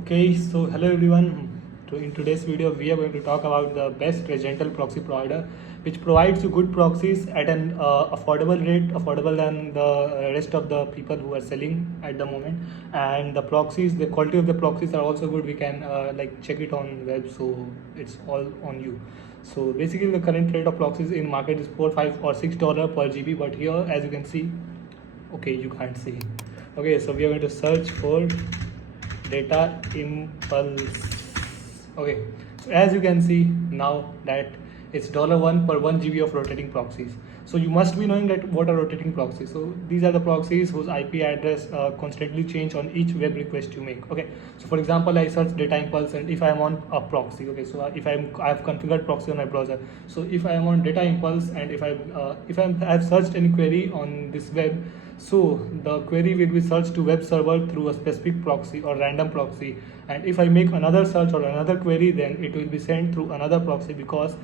Okay, so hello everyone. In today's video, we are going to talk about the best residential proxy provider, which provides you good proxies at an affordable rate, affordable than the rest of the people who are selling at the moment. And the proxies, the quality of the proxies are also good. We can like check it on web, so it's all on you. So basically, the current rate of proxies in market is $4, $5, or $6 per GB. But here, as you can see, okay, you can't see. Okay, so we are going to search for data impulse. Okay, so as you can see now that it's $1 per 1 GB of rotating proxies. So you must be knowing that what are rotating proxies. So these are the proxies whose IP address constantly change on each web request you make. Okay, so for example, I search data impulse, and if I am on a proxy, okay, so I have configured proxy on my browser. So if I am on data impulse, and if I have searched any query on this web, so the query will be searched to web server through a specific proxy or random proxy. And if I make another search or another query, then it will be sent through another proxy, because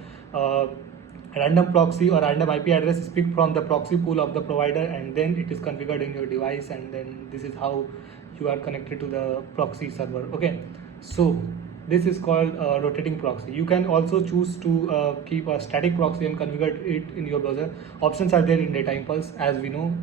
random proxy or random IP address is picked from the proxy pool of the provider, and then it is configured in your device, and then this is how you are connected to the proxy server. Okay, so this is called rotating proxy. You can also choose to keep a static proxy and configure it in your browser. Options are there in data impulse, as we know.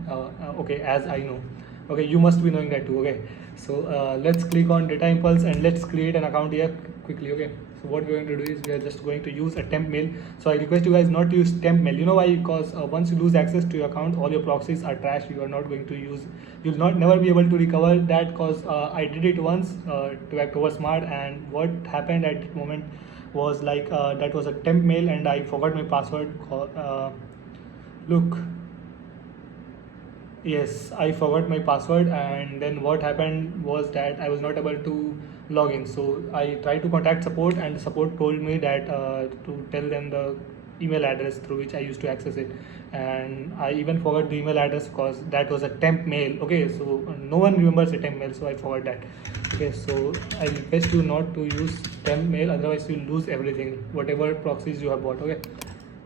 Okay, as I know. Okay, you must be knowing that too. Okay, so let's click on data impulse and let's create an account here quickly. Okay, so what we're going to do is we are just going to use a temp mail. So I request you guys not to use temp mail. You know why? Because once you lose access to your account, all your proxies are trashed. You are not going to use, you'll not never be able to recover that, because I did it once to act over smart, and what happened at that moment was like that was a temp mail and I forgot my password. Look, yes, I forgot my password, and then what happened was that I was not able to log in. So I tried to contact support, and support told me that to tell them the email address through which I used to access it, and I even forgot the email address because that was a temp mail. Okay, so no one remembers a temp mail, so I forgot that. Okay, so I request you not to use temp mail, otherwise you'll lose everything, whatever proxies you have bought. Okay,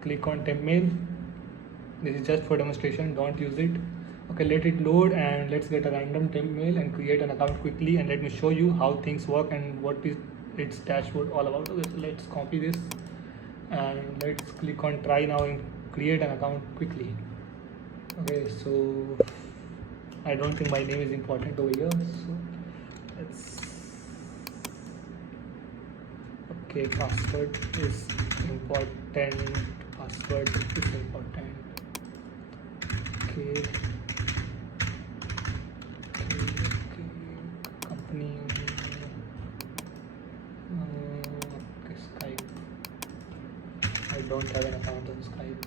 click on temp mail. This is just for demonstration, don't use it. Okay, let it load, and let's get a random temp mail and create an account quickly, and let me show you how things work and what is its dashboard all about. Okay, so let's copy this and let's click on try now and create an account quickly. Okay, so I don't think my name is important over here, so let's, okay, password is important, password is important. Okay, company, okay, Skype. I don't have an account on Skype.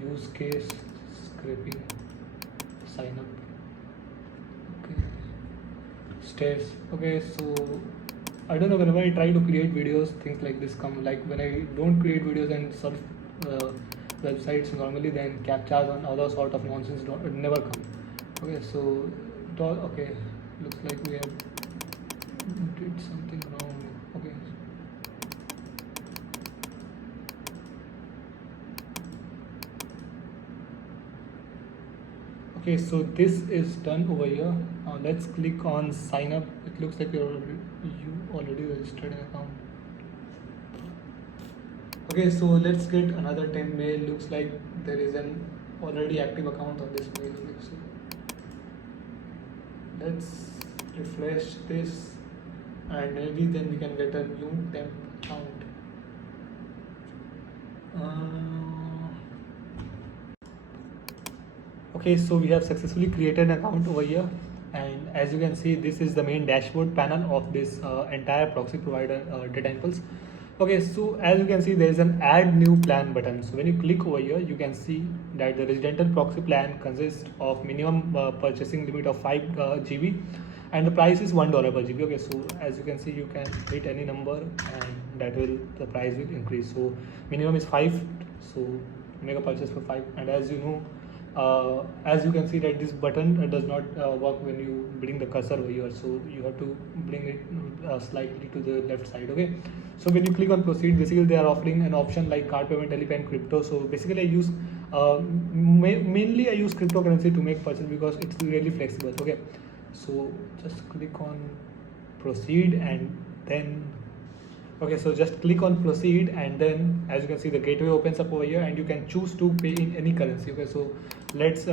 Use case scraping, sign up. Okay, stairs. Okay, so I don't know, whenever I try to create videos, things like this come. Like when I don't create videos and surf websites normally, then captchas and other sort of nonsense don't never come. Okay, so okay, looks like we have did something wrong. Okay, okay, so this is done over here. Let's click on sign up. It looks like you already registered an account. Okay, so let's get another 10 mail. Looks like there is an already active account on this mail. So let's refresh this, and maybe then we can get a new temp account. Okay, so we have successfully created an account over here, and as you can see, this is the main dashboard panel of this entire proxy provider data impulse. Okay, so as you can see, there is an add new plan button. So when you click over here, you can see that the residential proxy plan consists of minimum purchasing limit of 5 GB, and the price is $1 per GB. Okay, so as you can see, you can hit any number and the price will increase. So minimum is 5, so make a purchase for 5. And as you know, as you can see that this button does not work when you bring the cursor over here, so you have to bring it slightly to the left side. Okay, so when you click on proceed, basically they are offering an option like card payment, Telepen, crypto. So basically I use mainly I use cryptocurrency to make purchase because it's really flexible. Okay, so just click on proceed, and then okay, so just click on proceed, and then as you can see the gateway opens up over here, and you can choose to pay in any currency. Okay, so let's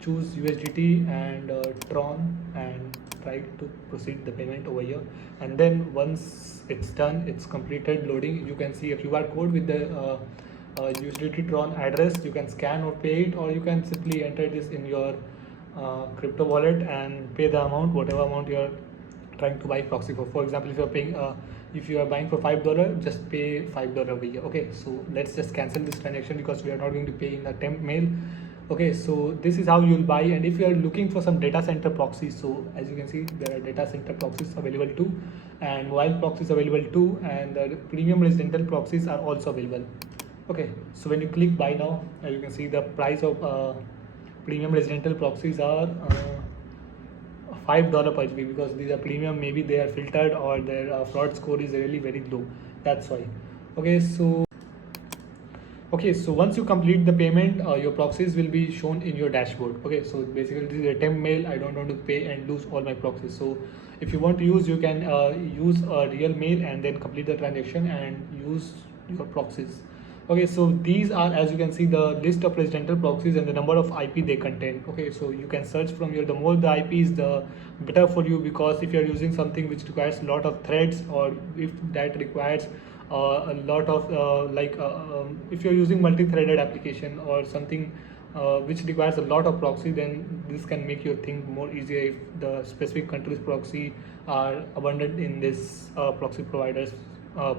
choose USDT and Tron and try to proceed the payment over here. And then once it's done, it's completed loading, you can see a QR code with the USDT Tron address. You can scan or pay it, or you can simply enter this in your crypto wallet and pay the amount, whatever amount you're trying to buy proxy for. For example, if you're paying if you are buying for $5, just pay $5 over here. Okay, so let's just cancel this transaction because we are not going to pay in the temp mail. Okay, so this is how you'll buy. And if you are looking for some data center proxies, so as you can see there are data center proxies available too, and mobile proxies available too, and the premium residential proxies are also available. Okay, so when you click buy now, as you can see the price of premium residential proxies are $5 per GB, because these are premium. Maybe they are filtered, or their fraud score is really very low, that's why. Okay, so once you complete the payment, your proxies will be shown in your dashboard. Okay, so basically this is a temp mail. I don't want to pay and lose all my proxies. So if you want to use, you can use a real mail and then complete the transaction and use your proxies. Okay, so these are, as you can see, the list of residential proxies and the number of IP they contain. Okay, so you can search from here. The more the IPs, the better for you, because if you are using something which requires a lot of threads, or if that requires a lot of if you're using multi-threaded application or something which requires a lot of proxy, then this can make your thing more easier if the specific countries proxy are abundant in this proxy providers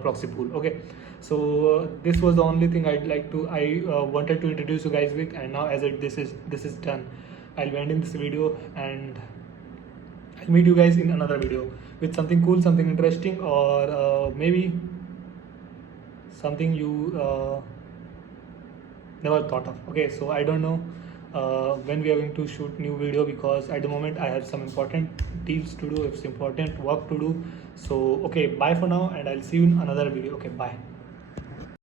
proxy pool. Okay, so this was the only thing I wanted to introduce you guys with. And now as this is done, I'll be ending this video, and I'll meet you guys in another video with something cool, something interesting, or maybe something you never thought of. Okay, so I don't know when we are going to shoot new video, because at the moment I have some important deals to do, it's important work to do. So okay, bye for now, and I'll see you in another video. Okay, bye.